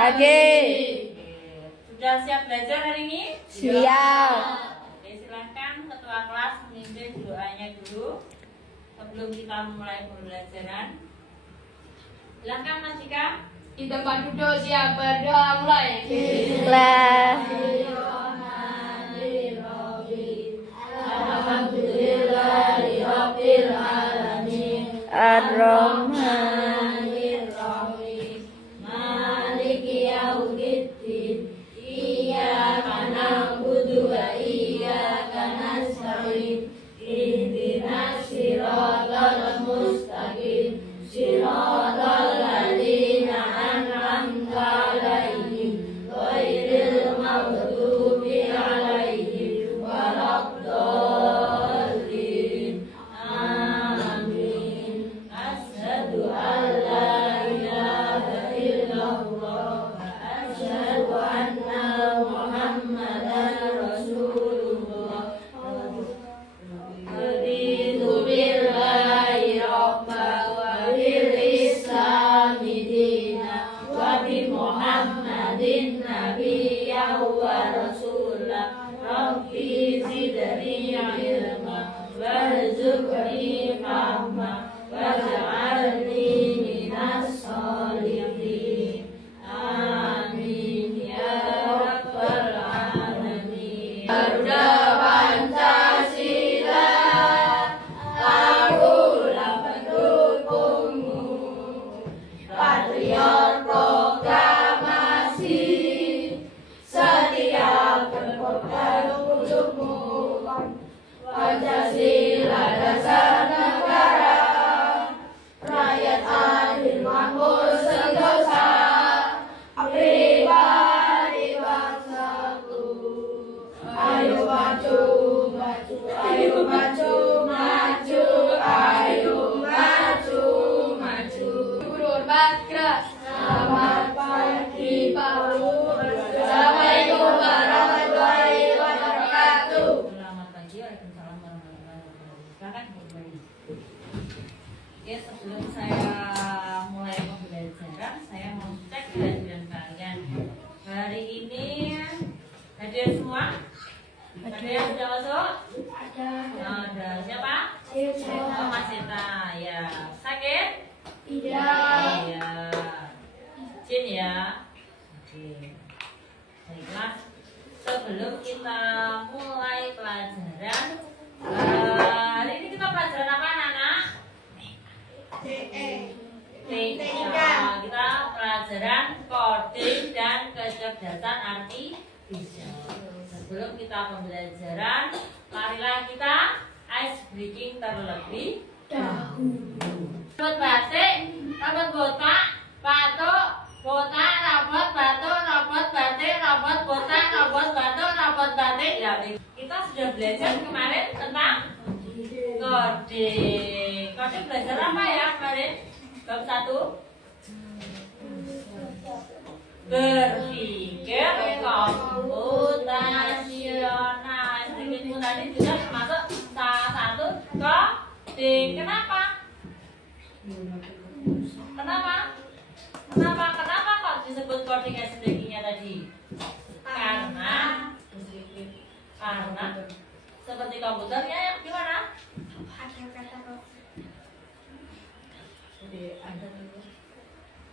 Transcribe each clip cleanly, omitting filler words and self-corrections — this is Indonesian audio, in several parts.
Pagi. Sudah siap belajar hari ini? Siap. Oke, silahkan ketua kelas memimpin doanya dulu sebelum kita mulai pembelajaran. Silahkan Mas Jika. Kita duduk siap berdoa mulai. Alhamdulillahirabbil alamin. Ar-Rahmanir-Rahim. Maliki yaumiddin. Iyyaka na'budu wa iyyaka nasta'in. Ihdinas siratal mustaqim. Siratal ladzina an'amta 'alaihim ghairil maghdubi 'alaihim waladdallin. Amin. Asyhadu an la ilaha illallah wa asyhadu anna Muhammadan Rasulullah. Raditu billahi rabba wa bil islami dina wa bi Muhammadin nabiyyan wa rasulah. Rabbi zidni ilma warzuqni fahma waj'alni minas sholihin. Amin ya rabbal alamin. Garuda Pancasila, akulah pendukungmu. Patriot proklamasi, setia berkorban untukmu. Pancasila dasar negara, rakyat adil makmur sentosa, pribadi bangsaku. Ayo maju, maju, ayo maju, maju, ayo maju, maju. Turun keras. Selamat pagi Pak Guru. Assalamualaikum warahmatullahi wabarakatuh. Selamat pagi, waalaikumsalam warahmatullahi wabarakatuh. Silakan kembali. Oke, sebelum saya mulai pembelajaran, saya mau cek kehadiran kalian. Hari ini hadir semua? Ada yang sudah masuk? Ada. Siapa? Oh, Mas Sita. Ya. Sakit? Tidak. Ya. Izin ya. Oke. Baiklah. Sebelum kita mulai pelajaran, hari ini kita pelajaran apa, anak-anak? Ya, kita pelajaran coding dan kecerdasan artifisial. Sebelum kita pembelajaran, marilah kita ice breaking terlebih dahulu. Robot batik, robot botak, batuk, botak, robot batuk, robot batik, robot botak, robot batuk, robot batik. Ya, kita sudah belajar kemarin tentang coding. Coding belajar apa ya kemarin? Bab 1. Berpikir komputasional. Itu tadi juga termasuk salah satu coding. Kenapa? Kenapa kok disebut coding SDG-nya tadi? Karena seperti komputernya yang gimana?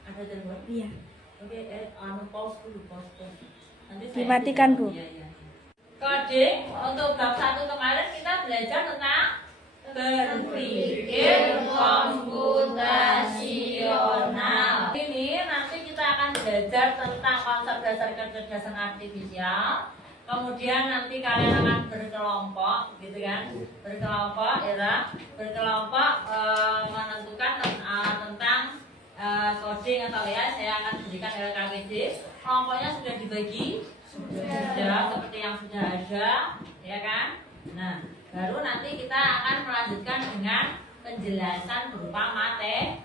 Ada telepon? Iya. Oke, pause dulu. Nanti saya Dimatikan, Bu. Iya. Coding untuk bab 1 kemarin kita belajar tentang berpikir komputasional. Ini nanti kita akan belajar tentang konsep dasar kecerdasan artifisial. Kemudian nanti kalian akan berkelompok, gitu kan? Berkelompok menentukan tentang coding atau ya. Saya akan berikan LKPD. Kelompoknya sudah dibagi, sudah seperti yang sudah ada, ya kan? Nah, baru nanti kita akan melanjutkan dengan penjelasan berupa materi.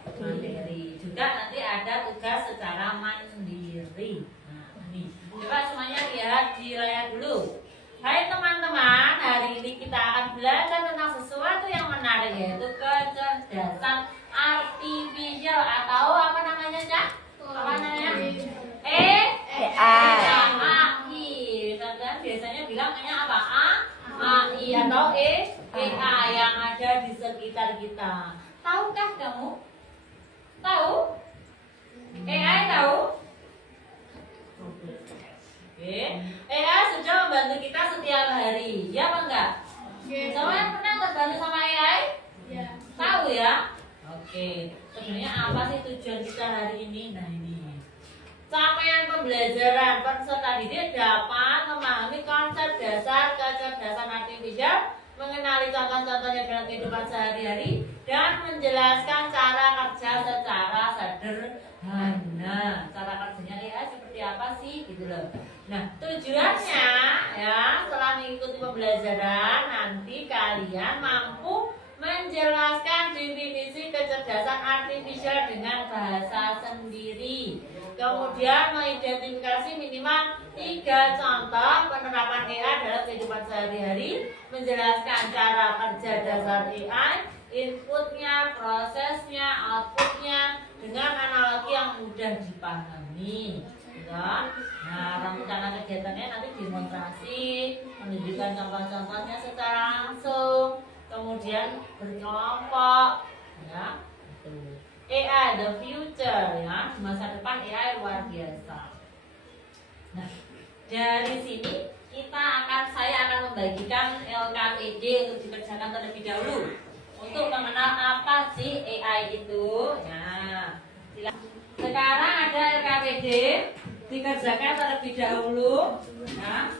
Juga nanti ada tugas secara mandiri. Nah, ini. Coba semuanya lihat di layar dulu. Hai teman-teman, hari ini kita akan belajar tentang sesuatu yang menarik, yaitu kecerdasan artifisial atau apa namanya, Cak? Apa namanya? kan biasanya bilangnya apa? I atau A yang ada di sekitar kita. Tahukah kamu? Tahu? AI tahu? Oke. AI sudah membantu kita setiap hari, ya apa enggak? Semua yang pernah terbantu sama AI? Ya. Tahu ya? Oke. Sebenarnya apa sih tujuan kita hari ini? Nah ini. Capaian pembelajaran peserta didik dapat memahami konsep dasar kecerdasan artifisial, mengenali contoh-contohnya dalam kehidupan sehari-hari, dan menjelaskan cara kerja secara sederhana. Cara kerjanya AI seperti apa sih? Gitu loh. Nah, tujuannya ya, setelah mengikuti pembelajaran nanti kalian mampu menjelaskan definisi kecerdasan artifisial dengan bahasa sendiri. Kemudian mengidentifikasi minimal 3 contoh penerapan AI dalam kehidupan sehari-hari, menjelaskan cara kerja dasar AI, inputnya, prosesnya, outputnya dengan analogi yang mudah dipahami. Ya. Nah, rencana kegiatannya nanti demonstrasi, menunjukkan contoh-contohnya secara langsung, kemudian berkelompok, ya. AI the future, ya, di masa depan AI luar biasa. Nah, dari sini saya akan membagikan LKPD untuk dikerjakan terlebih dahulu untuk mengenal apa sih AI itu. Nah, sekarang ada LKPD dikerjakan terlebih dahulu, ya.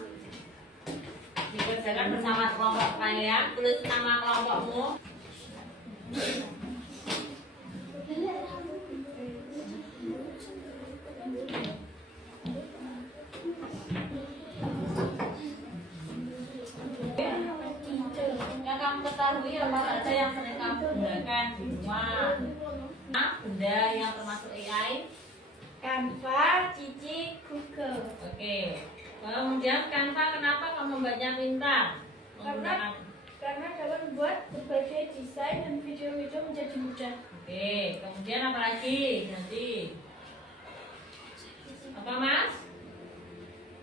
Dikerjakan bersama kelompok kalian. Tulis nama kelompokmu. Yang kamu ketahui apa saja yang sering kamu gunakan di rumah? Benda yang termasuk AI? Canva, Cici, Google. Oke. Kemudian Canva, kenapa kamu membuatnya pintar? Karena dapat membuat berbagai desain dan video-video menjadi mudah. Oke. Kemudian apa lagi? Nanti apa Mas?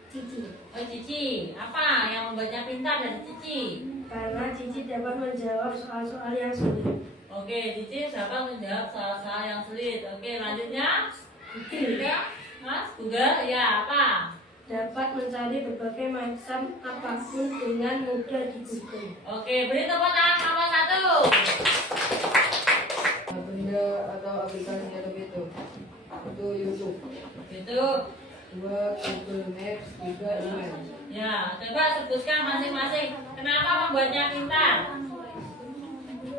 Cici. Oh Cici. Apa yang membuatnya pintar dari Cici? Karena Cici dapat menjawab soal-soal yang sulit. Oke, Cici dapat menjawab soal-soal yang sulit. Oke, lanjutnya Google. Mas, Google, ya apa? Dapat mencari berbagai macam apapun dengan mudah di Google. Oke, beri tepuk tangan nomor 1. Benda atau aplikasi atau itu YouTube, Itu 2 Google Maps, 3 email. ya, coba sebutkan masing-masing. Kenapa membuatnya pintar?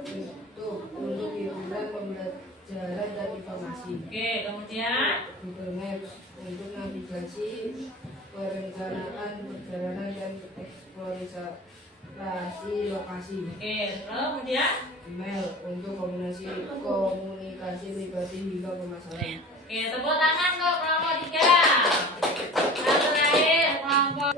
Itu untuk hiburan, pembelajaran dan informasi. Oke, kemudian Google Maps untuk navigasi, perencanaan perjalanan dan eksplorasi lokasi. oke, kemudian Email untuk komunikasi pribadi hingga pemasaran. oke, tepuk tangan untuk kelompok 3. Yang terakhir kelompok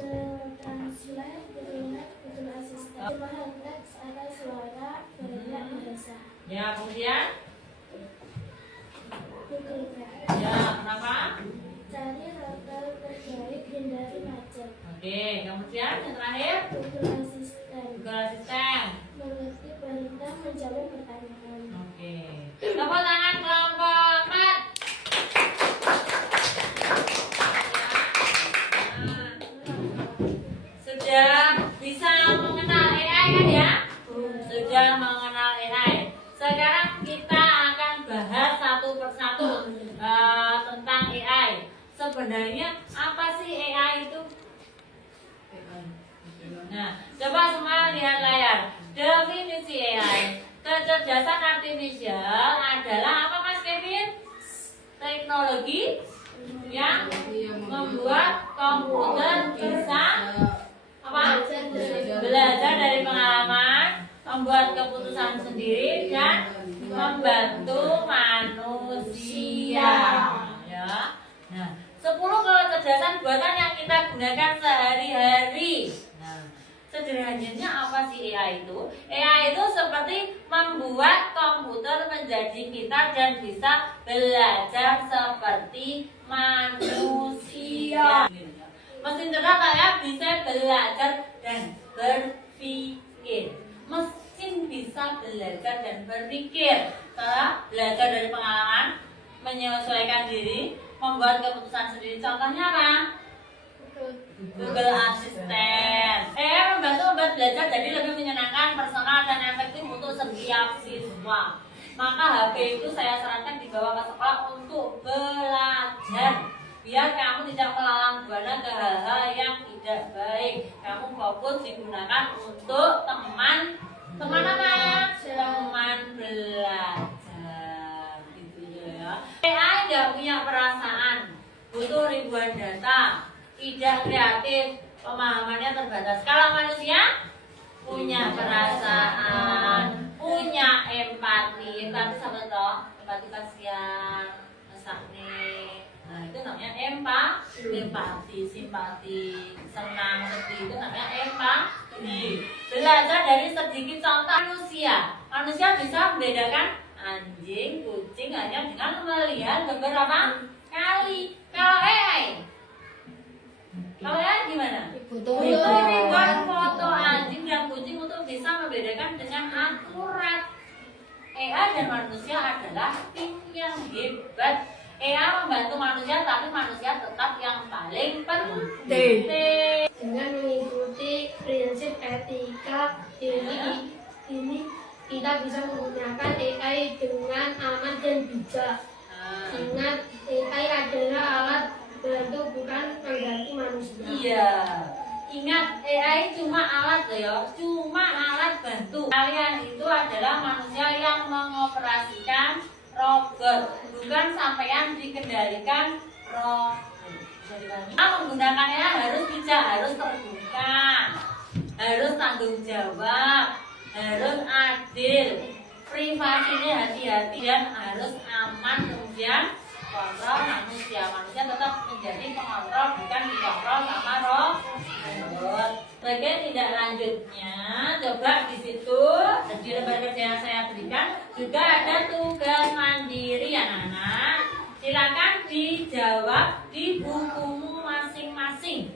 Translate, Google Assistant, pemahaman teks atau suara, banyak bahasa. ya, kemudian Google Map, ya, kenapa? cari rute terbaik, hindari macet. Oke, kemudian yang terakhir Google Assistant, Google Assistant. mengerti perintah, menjawab pertanyaan. Oke, tepuk tangan kelompok 4. Sudah bisa mengenal AI kan ya? Sudah mengenal AI. Sekarang kita akan bahas satu persatu tentang AI. Sebenarnya apa sih AI itu? Nah, coba semua lihat layar. Definisi AI. Kecerdasan artifisial adalah apa Mas Kevin? Teknologi yang membuat komputer bisa apa? Belajar dari pengalaman, membuat keputusan sendiri dan membantu manusia. Ya. Nah, 10 kecerdasan buatan yang kita gunakan sehari-hari. Nah, sederhananya apa sih AI itu? AI itu seperti membuat komputer menjadi pintar dan bisa belajar seperti manusia. Mesin cerdas saya bisa belajar dan berpikir. Mesin bisa belajar dan berpikir. Setelah belajar dari pengalaman, menyesuaikan diri, membuat keputusan sendiri. Contohnya apa? Google Assistant. Membantu membuat belajar jadi lebih menyenangkan, personal, dan efektif untuk setiap siswa. Maka HP itu saya sarankan dibawa ke sekolah untuk belajar. Biar kamu tidak melalang buana ke hal-hal yang tidak baik. Kamu fokus digunakan untuk teman apa? Teman belajar. Gitu ya. AI tidak punya perasaan, butuh ribuan data, tidak kreatif, pemahamannya terbatas. Kalau manusia punya perasaan, punya empati. Empati sama toh, empati kasihan, masak nih. Nah, itu namanya empati, simpati, senang, sedih, itu namanya empati. Belajar dari sedikit contoh manusia. Manusia bisa membedakan anjing, kucing hanya dengan melihat beberapa kali. Kalau AI gimana? Butuh ribuan foto anjing dan kucing untuk bisa membedakan dengan akurat. AI dan manusia adalah tim yang hebat. AI membantu manusia, tapi manusia tetap yang paling penting. Dengan mengikuti prinsip etika ini kita bisa menggunakan AI dengan aman dan bijak. Ingat, AI adalah alat bantu, bukan pengganti manusia. Iya. Ingat, AI cuma alat ya, cuma alat bantu. Kalian itu adalah manusia yang mengoperasikan robot, bukan sampean dikendalikan robot. Menggunakannya harus bijak, harus terbuka, harus tanggung jawab, harus adil, privasinya hati-hati, dan harus aman. Kemudian kontrol manusia tetap menjadi pengontrol, bukan dikontrol sama robot. Bagian tidak lanjutnya, coba di situ di lembar kerja yang saya berikan juga ada tugas mandiri anak-anak. Silakan dijawab di bukumu masing-masing,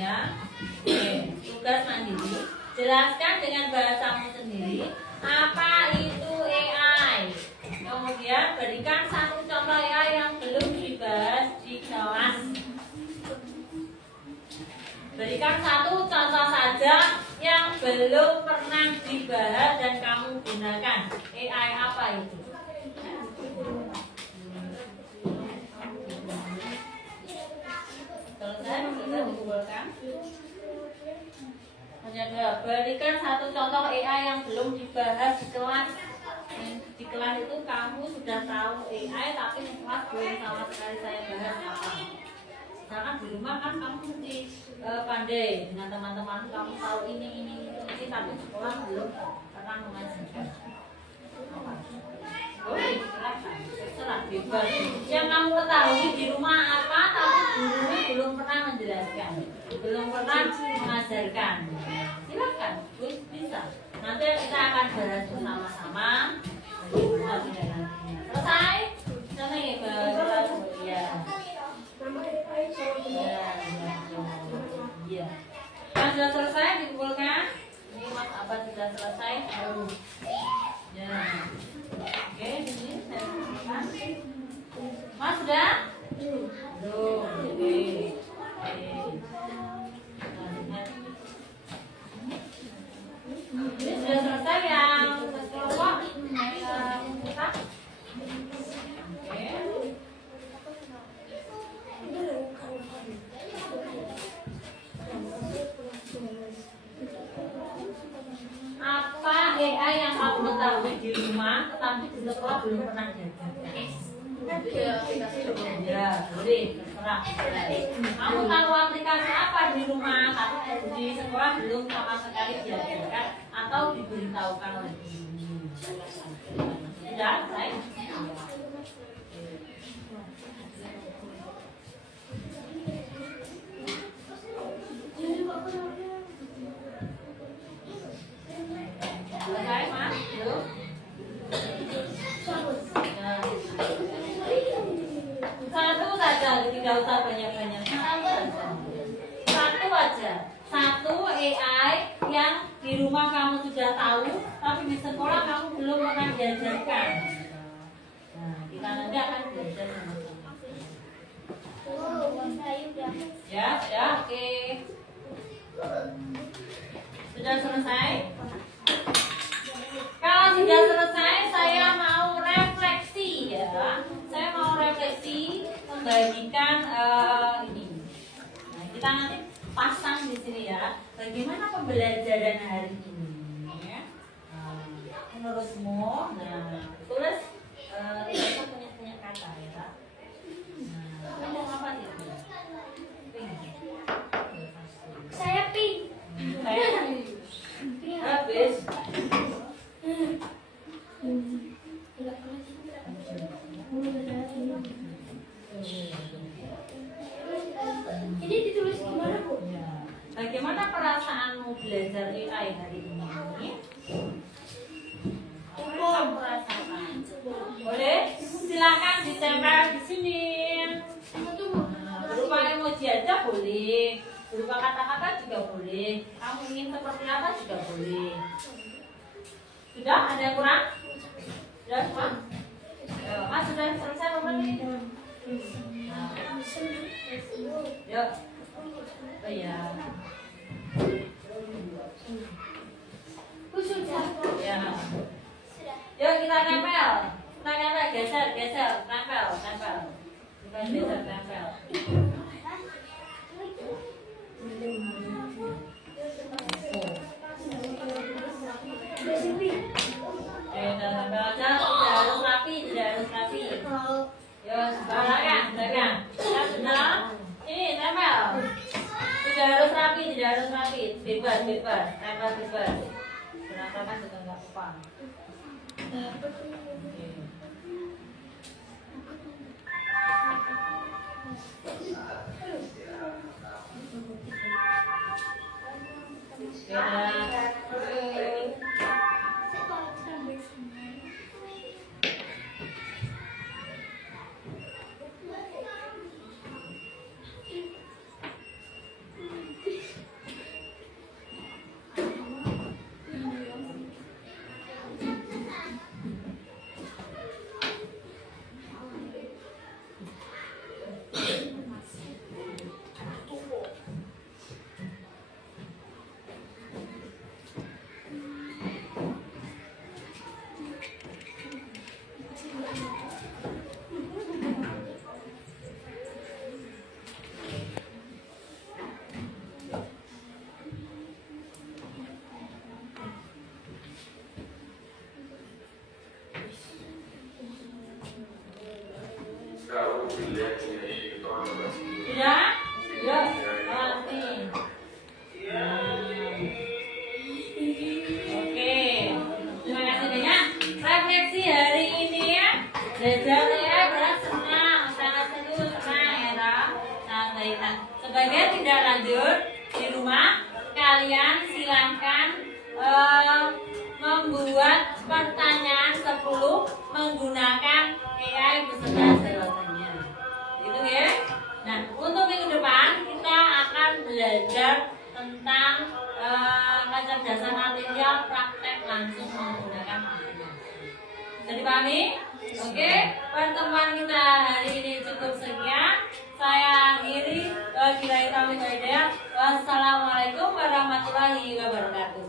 ya. Oke, tugas mandiri. Jelaskan dengan bahasamu sendiri apa itu AI. Kemudian berikan satu contoh AI yang belum dibahas di kelas. Berikan satu contoh saja yang belum pernah dibahas dan kamu gunakan. AI apa itu? Selesai dikumpulkan. Hanya dua. Berikan satu contoh AI yang belum dibahas di kelas. Di kelas itu kamu sudah tahu AI, tapi di kelas belum sama sekali saya bahas apa. Misalkan di rumah kan kamu mesti pandai dengan teman-teman, kamu tahu ini, tapi di sekolah belum pernah mengajarkan. Boleh, terserah bebas. Yang kamu ketahui di rumah apa, tapi gurunya belum pernah menjelaskan, belum pernah mengajarkan. Silakan, bisa. Nanti kita akan bahas bersama-sama. Selesai? Selesai ya. Iya. Mas sudah selesai dikumpulkan? Ini Mas Abad sudah selesai? Ya. Oke, di sini saya tuliskan. Mas sudah? Belum. Oke. Ini sudah selesai yang kelompok kita. Oke. Apa AI yang kamu ketahui di rumah tetapi di sekolah belum pernah diajarkan? Ya, boleh, terserah. Kamu tahu aplikasi apa di rumah tapi di sekolah belum sama sekali diajarkan atau diberitahukan oleh guru? Sudah, baik. Selesai, Mas? Belum? Satu saja, tidak usah banyak-banyak. Satu rumah kamu sudah tahu, tapi di sekolah kamu belum pernah diajarkan. Nah, kita nanti akan belajar sama-sama. Ya, oke. Sudah selesai? Kalau sudah selesai, saya mau refleksi ya. Saya mau refleksi membagikan ini. Nah, kita nanti pasang di sini ya. Bagaimana pembelajaran hari ini? Ya. Menurutmu, nah tulis punya kata ya. Nah, kamu apa sih? Saya pink. Habis. Ini ditulis gimana, Bu? Bagaimana perasaanmu belajar AI hari ini? Apa yang kamu rasakan? Boleh? Silakan ditempel di sini. Berupa emoji aja boleh. Berupa kata-kata juga boleh. Kamu ingin seperti apa juga boleh. Sudah? Ada yang kurang? Sudah semua? Mas sudah selesai belum ini? Yuk. Oh iya. Ya. Yuk kita tempel. Kita tempel, geser, tempel. Kita geser, tempel. Tempel aja, tidak harus rapi. Yuk, silakan. Ya sudah. Ini tempel. Tidak harus rapi. Bebas. Tempel bebas. Penampakan juga nggak apa-apa. Sudah? Yuk, latih. Oke. Terima kasih banyak. Refleksi hari ini ya. Belajar ya, berat senang, sangat seru, senang ya, santai. Sebagai tindak lanjut di rumah, kalian silakan membuat pertanyaan 10 menggunakan AI beserta jawabannya. Gitu ya. Nah, untuk minggu depan kita akan belajar tentang kecerdasan artifisial praktek langsung menggunakan aplikasi. Bisa dipahami? Oke, pertemuan kita hari ini cukup sekian. Saya akhiri. Wassalamualaikum warahmatullahi wabarakatuh.